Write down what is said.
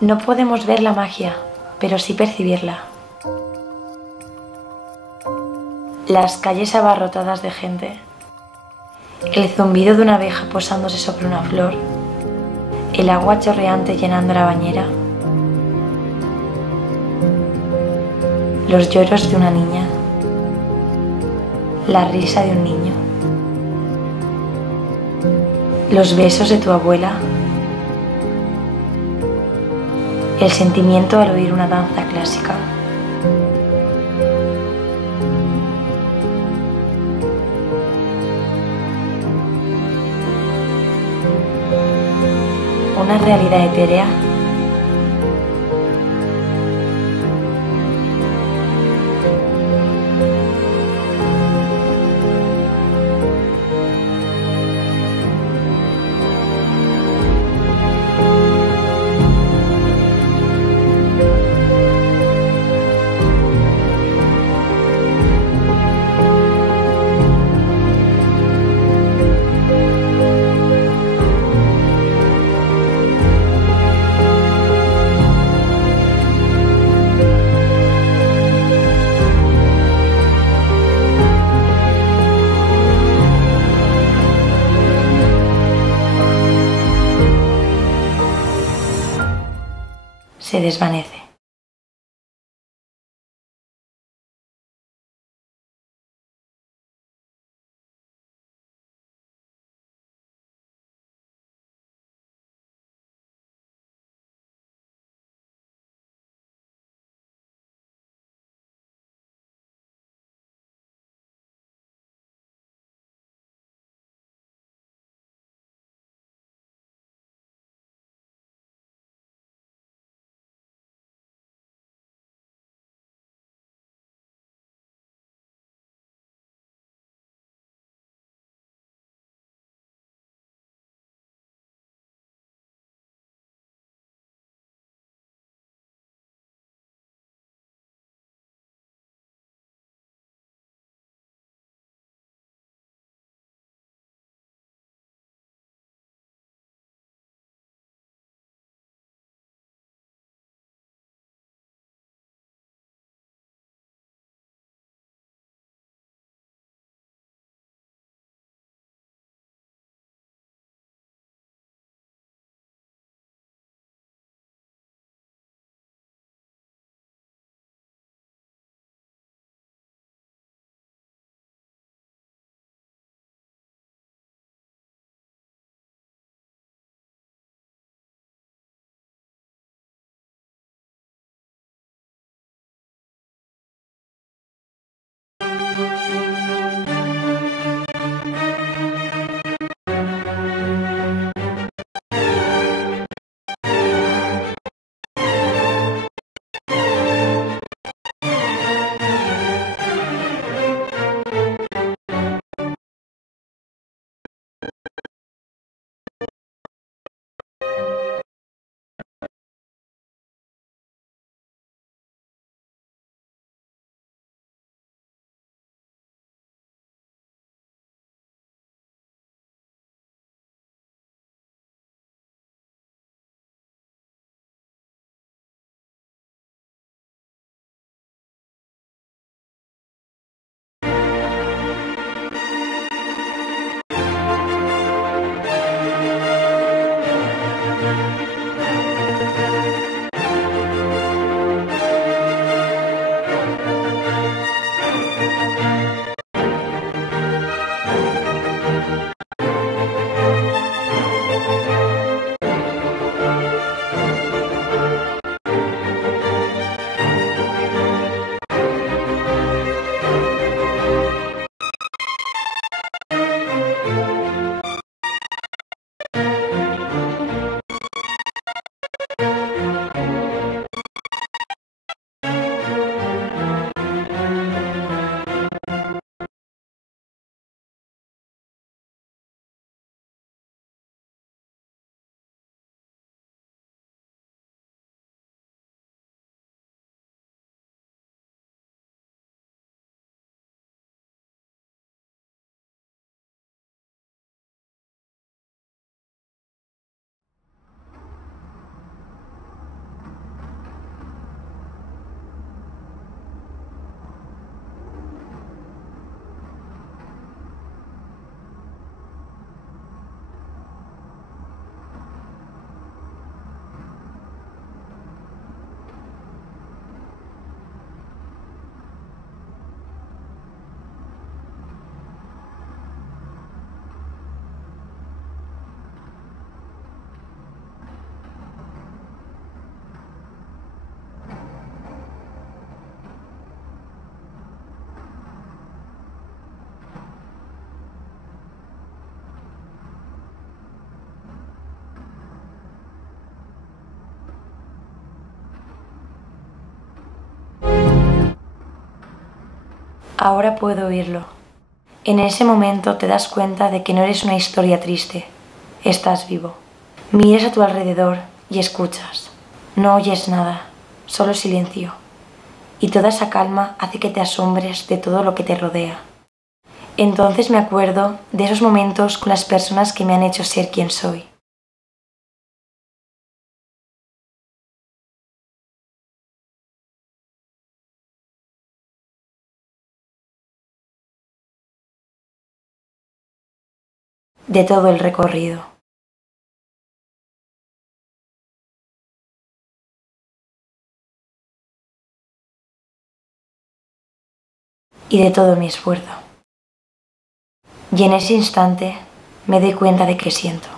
No podemos ver la magia, pero sí percibirla. Las calles abarrotadas de gente, el zumbido de una abeja posándose sobre una flor, el agua chorreante llenando la bañera, los lloros de una niña, la risa de un niño, los besos de tu abuela, el sentimiento al oír una danza clásica. Una realidad etérea se desvanece. Ahora puedo oírlo. En ese momento te das cuenta de que no eres una historia triste. Estás vivo. Miras a tu alrededor y escuchas. No oyes nada, solo silencio. Y toda esa calma hace que te asombres de todo lo que te rodea. Entonces me acuerdo de esos momentos con las personas que me han hecho ser quien soy. De todo el recorrido. Y de todo mi esfuerzo. Y en ese instante me doy cuenta de que siento.